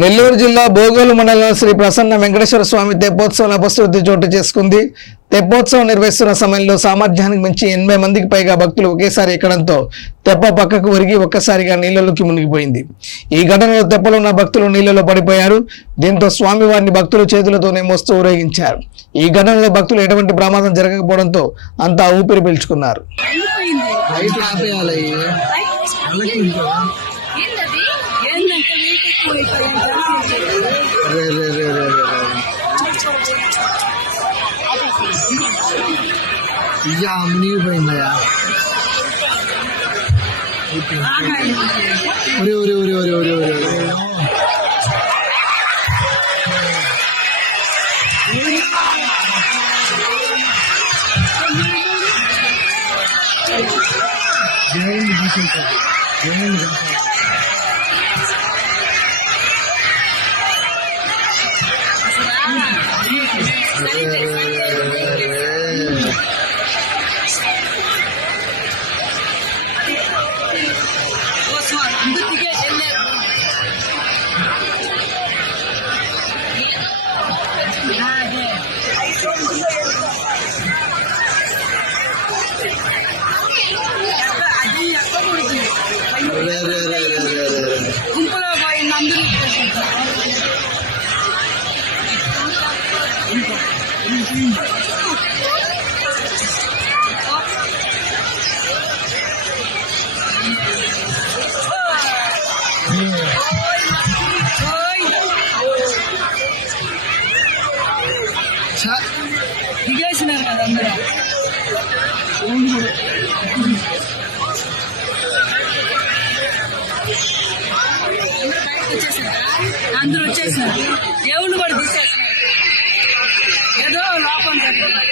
నెల్లూరు జిల్లా బోగోలు మండలంలో శ్రీ ప్రసన్న వెంకటేశ్వర స్వామి తెప్పోత్సవం అపశృతి చోటు చేసుకుంది. తెప్పోత్సవం నిర్వహిస్తున్న సమయంలో సామర్థ్యానికి మించి 80 మందికి పైగా భక్తులు ఒకేసారి ఎక్కడంతో తెప్ప పక్కకు ఒరిగి ఒక్కసారిగా నీళ్లలోకి మునిగిపోయింది. ఈ ఘటనలో తెప్పలో ఉన్న భక్తులు నీళ్లలో పడిపోయారు. దీంతో స్వామివారిని భక్తులు చేతులతోనే మోస్తూ ఊరేగించారు. ఈ ఘటనలో భక్తులు ఎటువంటి ప్రమాదం జరగకపోవడంతో అంతా ఊపిరి పీల్చుకున్నారు. మునిగిపోయిందయా గుంపులో పోయింది అందరూ. దిగేసినారు కదా అందరూ. అందరూ వచ్చేసినారు. దేవుళ్ళు కూడా తీసేసినారు. ఏదో లోపం జరిగింది.